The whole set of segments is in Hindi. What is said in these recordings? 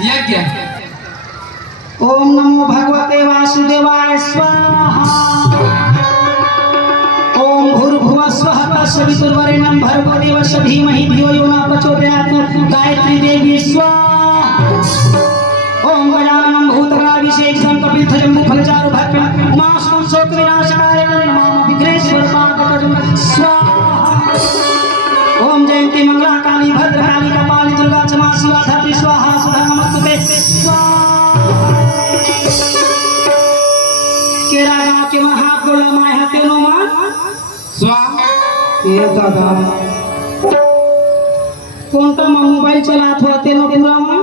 यज्ञ। ओम नमो भगवते वासुदेवाय स्वाहा। ओम भूर्भुवः स्वः तत्सवितुर्वरेण्यं भर्गो देवस्य धीमहि धियो यो न प्रचोदयात्। गायत्री देवी स्वाहा। ओम गजाननं भूतगणाभिषेकं कपिलजम्बूफलचारुभक्षं उमासुतं शोकविनाशकारिणं नमामि विघ्नेश्वरपादपद्मं स्वाहा। ओम जयंती मंगला काली भद्रकाली कपाली दुर्गा क्षमा शिवा धात्री स्वाहा सुधा नमस्तुते स्वाहा। के राजा के महाप्रलय माया तेनो मान स्वाहा। के दादा कौन का मोबाइल चलात हो तेनो पूरा मान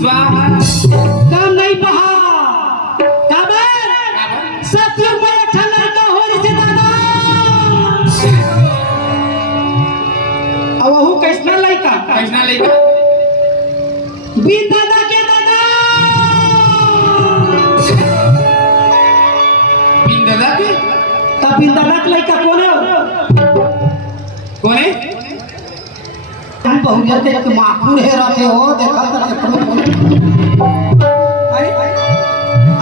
स्वाहा। काम नहीं पहा काबर सतयुग में ठल्ला का होरी से दादा अब वो कैसना लइका कैसना लइका बिन दादा के दादा बिन दादा के तब बिन दादा के लइका कौन कौन है? हम बहुत देर के माखूर है रहते हो देखा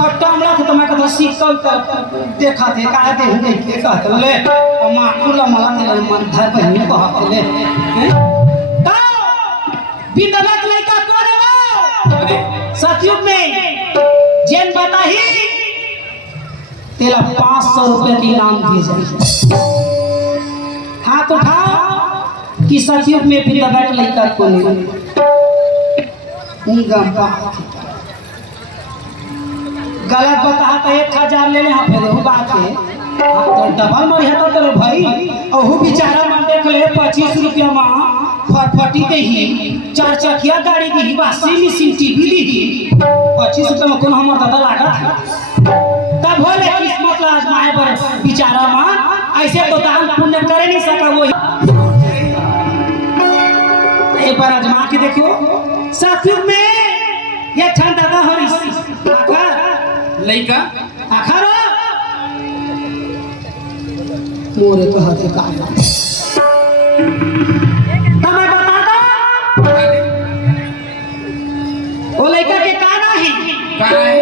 और टामड़ा थे तो मैं कहता सीखल देखा थे काहे दे नहीं के कहत ले और माखूर ला मला ते मन धर बहनी को हाथ ले तो बिन दादा के लइका कौन है वो सतयुग में जैन बता ही तेरा 500 रुपए की इनाम दिए जाएंगे। हाथ उठाओ कि सतयुग में फिर दादा के लइका को नहीं गलत बता तो 1000 ले ले। हाँ फिर वो बात है तो डबल मर है तो भाई ओहू बेचारा मन देख ले 25 रुपया में फटफटी दे ही 4 चकिया गाड़ी दी वाशिंग मशीन टीवी दी 25 रुपया में कौन हमार दादा लागत तब बोले किस्मत ला आजमाए पर बेचारा मां ऐसे तो दान पुण्य करे नहीं सका वही एक बार आजमा के देखियो सतयुग में ये ठंड दादा हरी आखर लइका आखर मोरे कहते का तमे बता दो वो लइका के का नहीं कहाँ है?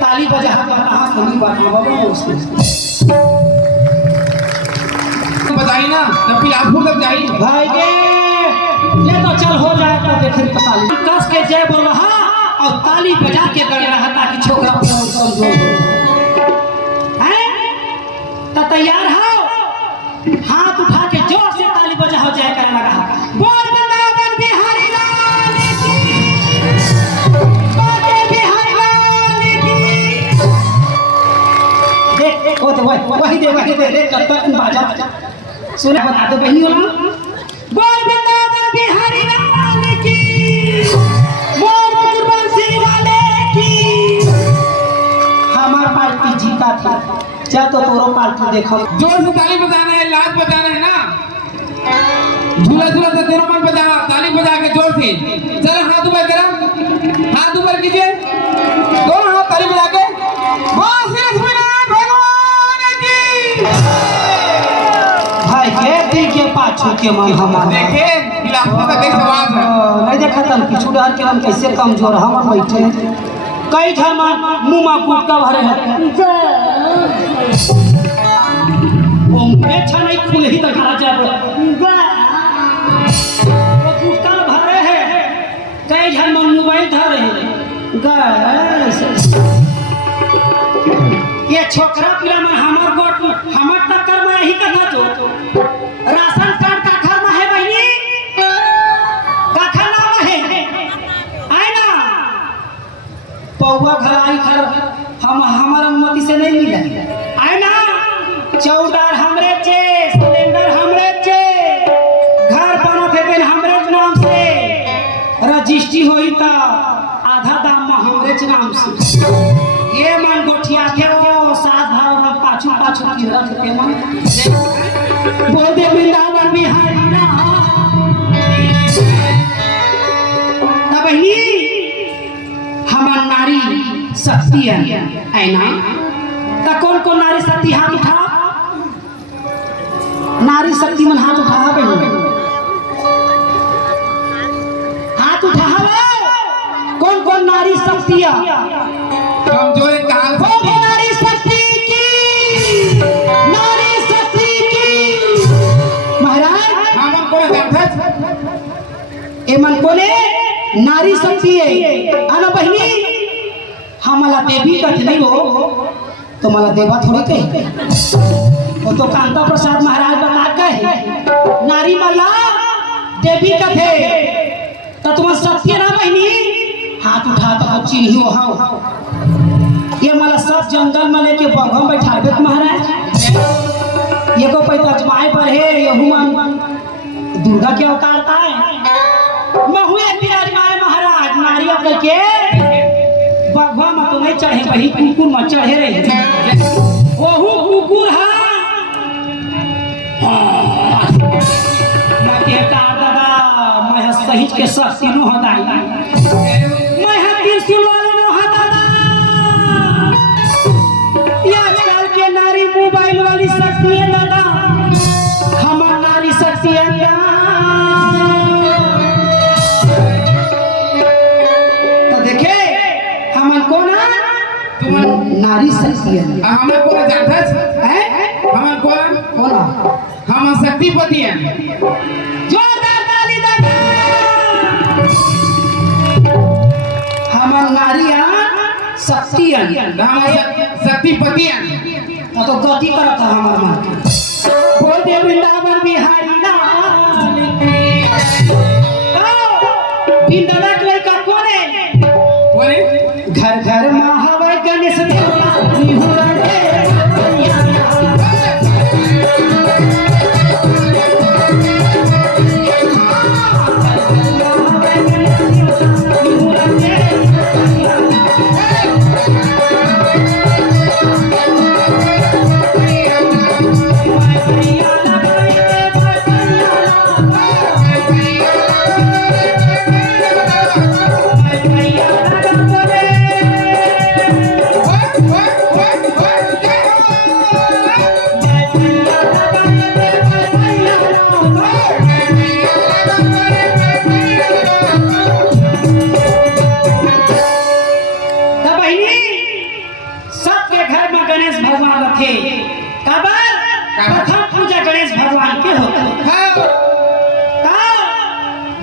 ताली बजा कहाँ सुनी बात बाबा उसको बताई ना तब बिलासपुर तक जाई भाई के ले तो चल हो जाए तो देखे ताली कस के जय बोल रहा और ताली बजा के कर रहा ताकि छोकरा पूरा कमजोर हो हैं तो तैयार हो हाथ उठा के जोर से ताली बजा हो जय करने लगा बोल वृंदावन बिहारी लाल की बाजे बिहारी लाल की देख वो तो वही दे देख कब तक बाजा सुने बता दो बहनी वाला बोल वृंदावन बिहारी लाल की बोल बंसी वाले की। हमार पार्टी जीता था क्या तो तोरो पार्टी देखो जोर से ताली बजाना है लात बजाना है ना झूला झूला से दोनों मन बजाना ताली बजा के जोर से चलो हाथ ऊपर करो हाथ ऊपर कीजिए दोनों हाथ ताली बजा के बोल श्री लक्ष्मीनारायण भगवान की भाई के दिल के पाछू के मन हमारा देखे बिलासपुर का कैसे आवाज है नहीं देखा तन पिछू डर के मन कैसे कमजोर हम बैठे कई झन मुंह में गुटका भरे है वो मुंह छा नहीं खुले ही तक राजा वो गुटका भरे है कई झन मोबाइल धरे है गैस ये छोकरा पिला में हमार गोट हमार टक्कर में यही कथा जो राशन कार्ड का घर में है बहनी का नाम है आए ना पौवा घर आई घर हम हमारा अनुमति से नहीं मिला आए ना चौदार हमरे चे सिलेंडर हमरे चे घर बना थे बिन हमरे नाम से रजिस्ट्री होई ता आधा दाम में हमरे नाम से ये मन गोठिया के वो सात भाव में पाछू पाछू की रख के मन बोल दे वृंदावन बिहारी ना तब ही हमार नारी शक्ति है ना तो कौन कौन नारी शक्ति हाथ उठा नारी शक्ति मन हाथ उठा बहनी हाथ उठा शक्तिया कमजोरी काल वो शक्ति नारी शक्ति की, नारी शक्ति की। महाराज हमन को जानत ए मन कोने नारी शक्ति है आना बहिनी हमला देवी कथ नहीं हो तो मला देवा थोड़ी कही वो तो कांता प्रसाद महाराज बता गए नारी मला देवी कथे तो तुम सत्य ना बहिनी हाथ उठा तो चिन्ही हो ये मला सब जंगल में लेके बगम बैठाबे महाराज ये को पैसा अजमाए पर है यहू दुर्गा के अवतारता है महुए विराजमान महाराज नारी अपने के बगवा में तो नहीं चढ़े वही कुकुर में चढ़े रहे ओहू कुकुर है मैं कहता दादा मैं सही के शक्ति नो हदाई मैं त्रिशूल वाले नो हदादा ये आजकल के नारी मोबाइल वाली शक्ति है दादा हमार नारी शक्ति है तो देखे हमन को ना नारी शक्ति है हमन को जानत हमन को बोला हम शक्तिपति हैं जोरदार ताली दे हमन नारियां शक्ति है हम शक्तिपति हैं तो गति करत है हमर मन बोल दे वृंदावन बिहारी लाल बिंदना के लइका कोने बोले घर घर महावै गणेश देवता निहुरा रे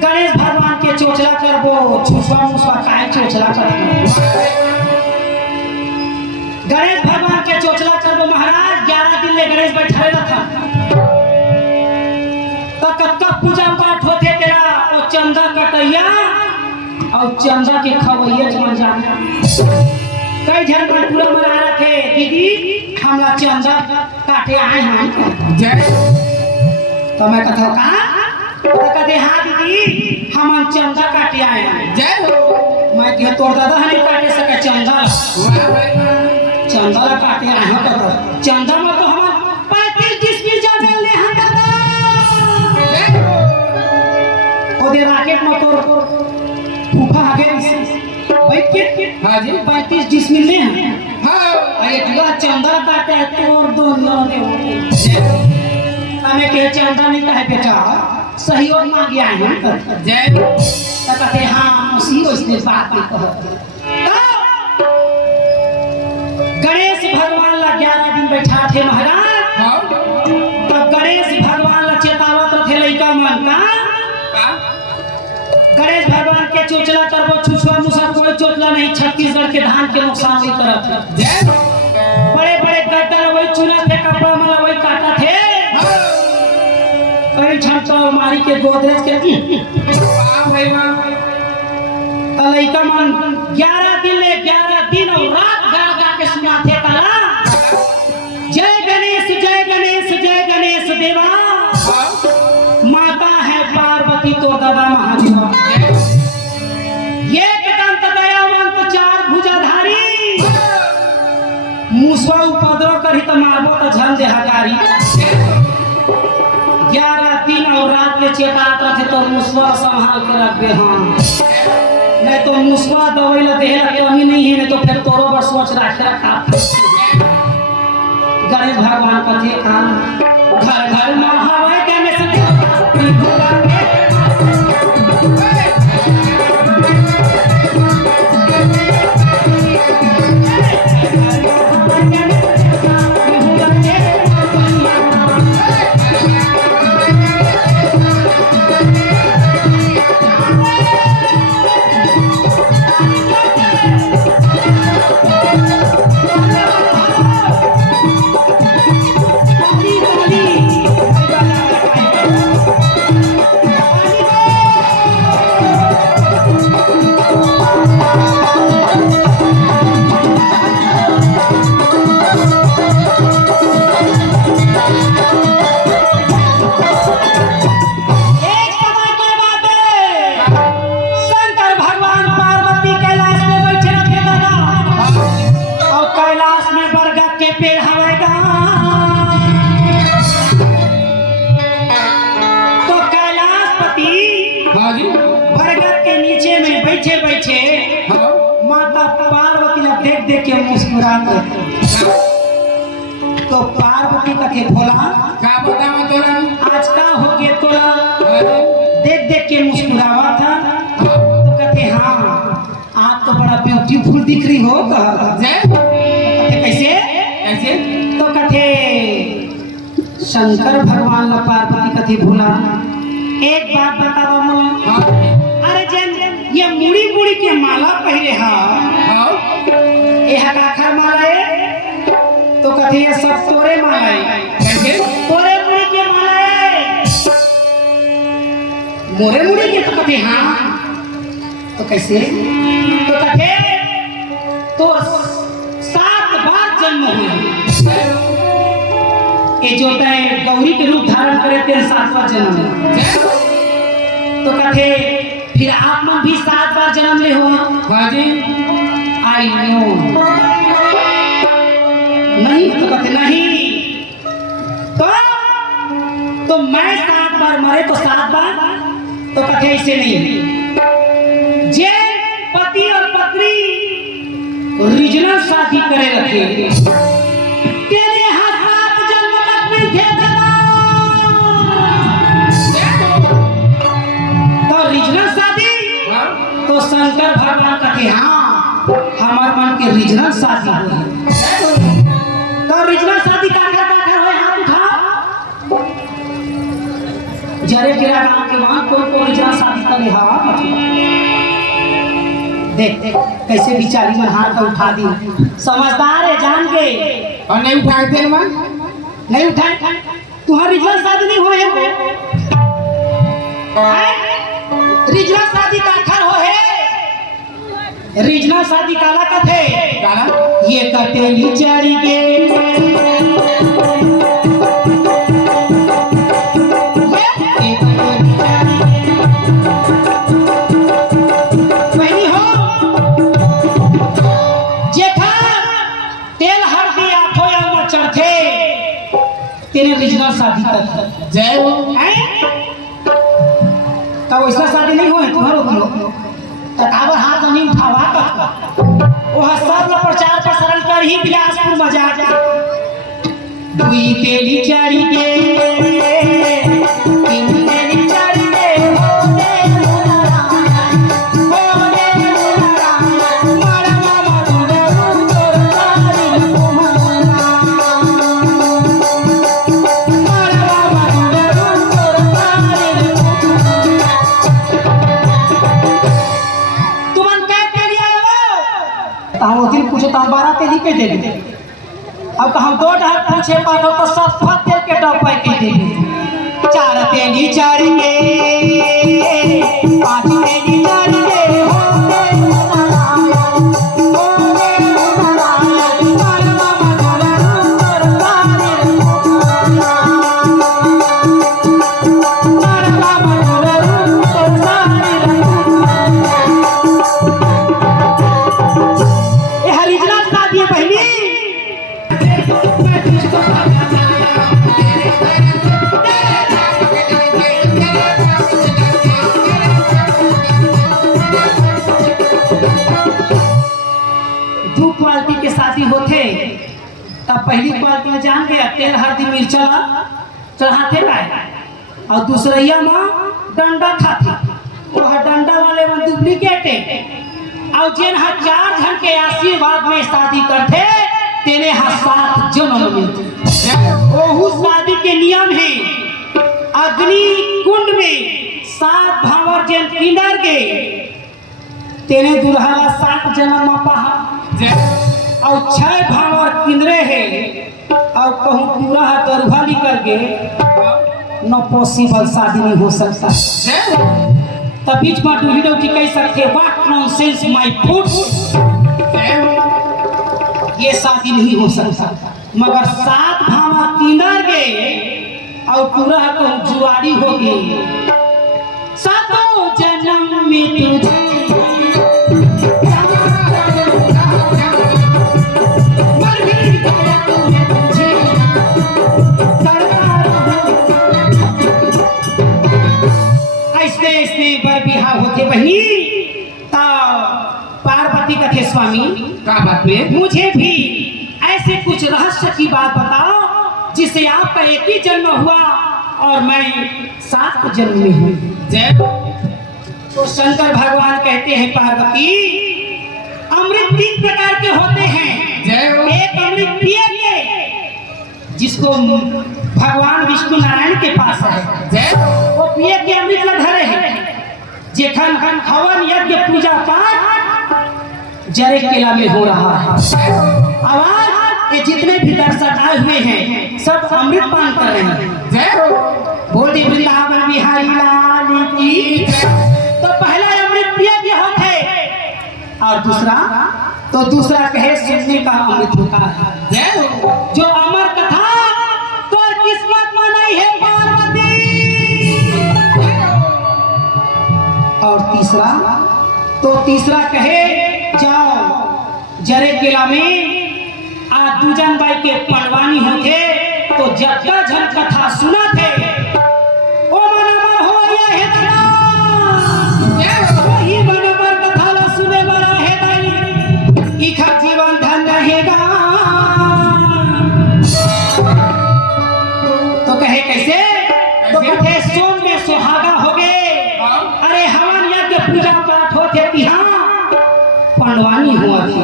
गणेश भगवान के चोचला करबो छुसवा मुसवा काय चोचला करबो गणेश भगवान के चोचला करबो महाराज 11 दिन ले गणेश बैठा रहता तो कब पूजा पाठ होते तेरा और चंदा कटैया और चंदा के खवैया जमा जा कई जन पूरा मना रखे दीदी हमरा चंदा काटे आए हैं जय तो मैं कथा का कहते हाँ दीदी हम चंदा काटे आए हैं जय मैं कह तोर दादा नहीं काटे सके चंदा चंदा काटे आए हैं कहता चंदा में तो हम 35 डिस्मिल जंगल ले हैं दादा ओदे राकेट में तोर फूफा आगे बैठ के हाँ जी 35 डिस्मिल ले हैं हाँ अरे जुआ चंदा काटे तोर दो ने हमें के चंदा नहीं कहे बेटा सहयोग मांगे आए हैं जय तो कहते हाँ उसी उसने बात नहीं कहा गणेश भगवान ला 11 दिन बैठा थे महाराज हाँ तो गणेश भगवान ला चेतावत थे लइका मन का गणेश भगवान के चोचला करबो छुछुआ मुसा कोई चोचला नहीं छत्तीसगढ़ के धान के नुकसान नहीं करत जय बड़े बड़े गद्दर वही चुना थे कपड़ा मला वही काटा थे कई छंटा मारी के गोदरेज के वाह भाई वाह लइका मन 11 दिन ले 11 दिन और रात गा गा के सुनाते तारा जय गणेश देवा माता है पार्वती तो दादा महादेवा एक दंत दयावंत 4 भुजाधारी मुसवा उपद्रव करी तो मारबो तो झन देहकारी 11 दिन और रात के चेतात रखे तो मुसवा संभाल के रखबे हाँ नहीं तो मुसवा दवाई ला देह ला कमी नहीं है नहीं तो फिर तोरो पर सोच रखा गणेश भगवान का थे काम घर घर में हवा गणेश देवता मुस्कुरात रहते। तो पार्वती कथे भोला का बता मैं तोरा आज का हो गया तोला अरे देख देख के मुस्कुरावा था। तो कहते हाँ आप तो बड़ा ब्यूटीफुल दिख रही हो। जय कहते कैसे कैसे तो कहते शंकर भगवान ला पार्वती कथी भूला एक बात बतावा मोला। हाँ अरे जन ये मुड़ी मुड़ी के माला पहले हा हाँ यह काखर माला है तो कहते ये सब तोरे माला है। कैसे तोरे मुड़ी के माला है मोरे मुड़ी के तो कहते हाँ तो कैसे तो कहते तो 7 बार जन्म हुए ये जो है गौरी के रूप धारण करे तेरे 7 बार जन्म है। जय तो कहते फिर आप मन भी 7 बार जन्म ले हुआ। हाँ जी आई नो नहीं तो कहते नहीं तो मैं 7 बार मरे तो 7 बार तो कहते ऐसे नहीं जे पति और पत्नी रीजनल शादी करे रखे तेरे हाथ 7 जन्म तक में दे देना। तो रीजनल शादी हाँ तो शंकर भगवान कहते हाँ हमार मन के रीजनल शादी हो तो रीजनल शादी का हो हाथ उठा जरे गिरा गांव के वहां कौन रीजनल शादी करे हाँ देख देख कैसे बिचारी में हाथ उठा दी। समझदार है जान के और नहीं उठाए थे मन नहीं उठाए तुम्हारी रीजनल शादी नहीं हुए रीजनल शादी का आखर हो है रीजनल शादी काला कथे काला ये कटेली चढ़ी गे वही हो जेठा तेल हल्दी आंखों में चढ़ते तेरे रीजनल शादी तक जय हो तब वैसा शादी नहीं हुए तुम्हारो तकावर हाथ नहीं उठावा वो सब ला प्रचार प्रसारण कर ही बिलासपुर मजा दुई तेली चढ़ी गे तीन तेली चढ़ी गे हो दे नारायण मारा मामा तुरे तोर तारी कुमाना मारा मामा तुरे तोर तारी तुमन क्या के लिए वो हम दिन पूछे तो 12 तेली के दे दे अब हम 2 ढाल पूछे पातो तो सब फट तेल के डब्बे के दे दे 4 तेली चढ़ेंगे 5 तेली चढ़ेंगे हो दे नारायण हो दे नारायण मारा मामा तोर तारी मारा मामा तोर तारी ये हरिजन शादी है बहनी दो क्वालिटी के शादी होते तब पहली क्वालिटी में जान गया तेल हल्दी मिर्चा चढ़ाते का और दूसरैया में डंडा खाते वो डंडा वाले में डुप्लीकेट और जिन 4 जन के आशीर्वाद में शादी करते तेरे 7 जन्म मिलते। ओहू शादी के नियम है अग्नि कुंड में 7 भावर जन किंडर के तेरे दुल्हा 7 जन्म में पहा और 6 भावर किंदरे है और कहूँ पूरा दरभाली करके न पॉसिबल शादी नहीं हो सकता। तब बीच में डूबी डूबी कह सकते व्हाट नॉनसेंस माय फूड ये शादी नहीं हो सकता मगर 7 भावा किंदर के और पूरा कहूँ जुआरी हो गई 7 जन्म में तुझे होते बहनी पार्वती कथे स्वामी का बात है मुझे भी ऐसे कुछ रहस्य की बात बताओ जिससे आपका एक ही जन्म हुआ और मैं 7 जन्म में हूँ। जय तो शंकर भगवान कहते हैं पार्वती, अमृत 3 प्रकार के होते हैं। जय हो। एक अमृत पिएंगे जिसको भगवान विष्णु नारायण के पास है, जय वो पिए के अमृत लधरे हैं। जेखन हवन यज्ञ पूजा पाठ जरे केला में हो रहा है। आवाज ये जितने भी दर्शक आए हुए हैं सब अमृत पान कर रहे हैं। जय हो। बोल दी वृंदावन बिहारी लाल की। तो पहला अमृत पिए के होते और दूसरा कहे सुनने का अमृत होता है। जय हो। जो अमर कथा तो किस्मत में नहीं है पार्वती। और तीसरा कहे जाओ जरे केला में आज दूजन बाई के पड़वानी होते तो जब झन कथा सुना थे ओ मनमर हो या है दादा वही मनमर कथा ला सुने वाला है दाई इखा जीवन धन रहेगा। तो कहे कैसे? तो कथे सोम में सुहागा हो गए। अरे हवन यज्ञ पूजा पाठ होते तिहा पंडवानी हुआ थी।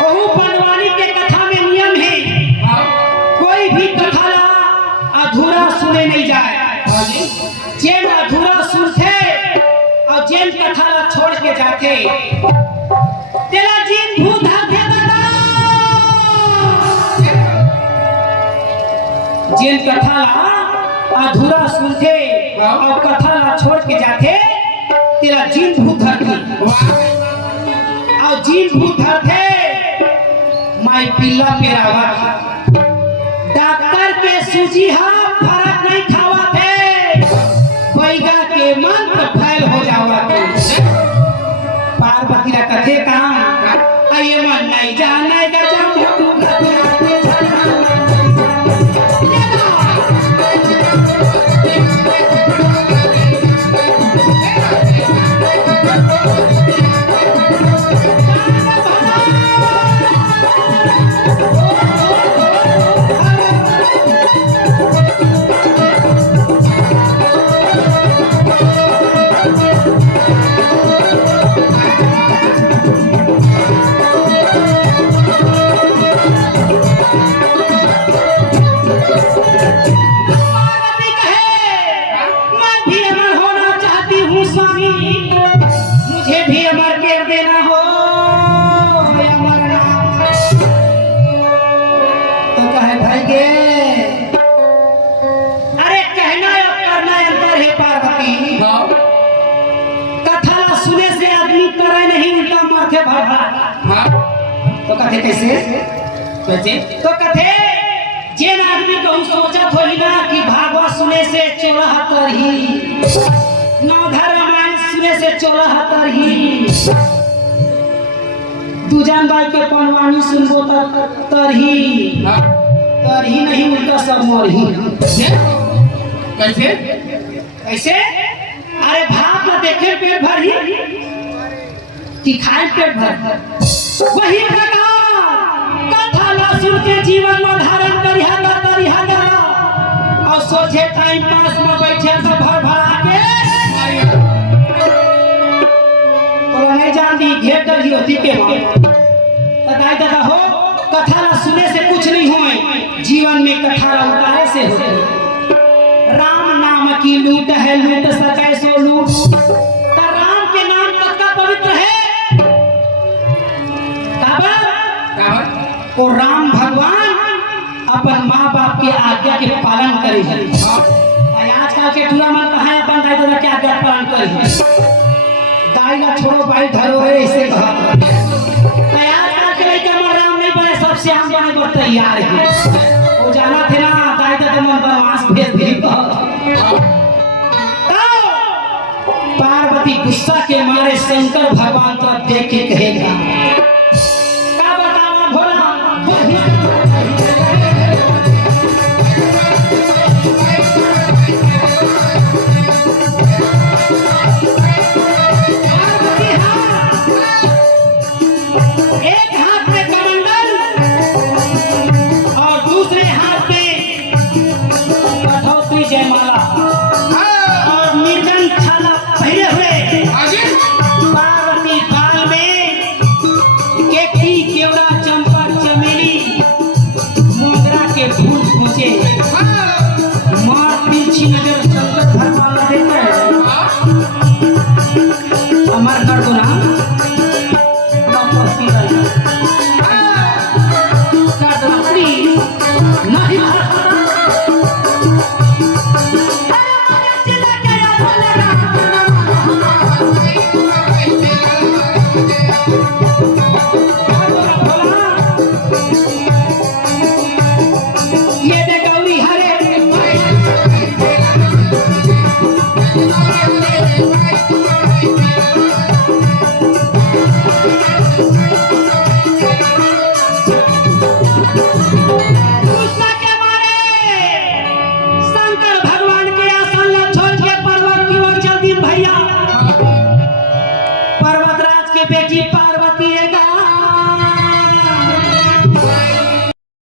ओहू पंडवानी के कथा में नियम है कोई भी कथा ला अधूरा सुने नहीं जाए। जेन अधूरा सुनते और जेन कथा ला छोड़ के जाते तेरा जीन भूत हाथे दादा। जेन कथा ला अधूरा सुनते और कथा ला छोड़ के जाते तेरा जीन भूत धरती और जीन भूत धरते माई पिल्ला मेरा वाकी डॉक्टर के सूजी फर्क नहीं खावा थे बैगा के मन फैल हो जावा थे। पार्वती रा कथे कहाँ आइए मन नहीं जाने गजब मुझे भी अमर कर देना हो तो कहे भाई के अरे कहना और करना अंतर है पार्वती। कथा सुने से आदमी करे नहीं उल्टा माथे भगा। तो कथे कैसे? तो कथे जेन आदमी कहूँ सोचा थोड़ी ना कि भागवत सुने से 74 ही नवधर रामायण सुने से 74 ही दूजन बाई के पंडवानी सुनबो तरही नहीं उल्टा सब मरही। कैसे? अरे भात ला देखे पेट भर ही कि खाए पेट भर। वही प्रकार कथा ला सुन के जीवन में धारण करिहा और सोचे टाइम पास में बैठे तो भर भरा के नहीं जानती घेर कर ही होती के दादा हो कथा ला सुने से कुछ नहीं होए जीवन में कथा ला उतारे से होती। राम नाम की लूट है लूट सके सो लूट तो राम के नाम कितना पवित्र है। और राम भगवान अपन माँ बाप के आज्ञा के पालन करे। आजकल के टूरा मन कहा अपन दाई दादा के आज्ञा पालन करे। दाई ला छोड़ो भाई धरो है इसे आजकल के लड़का मन राम नहीं बने सब श्याम बने पर तैयार है। वो जाना थे ना दाई दादा मन बनवास भेज दी। पार्वती गुस्सा के मारे शंकर भगवान को देख के कहेगा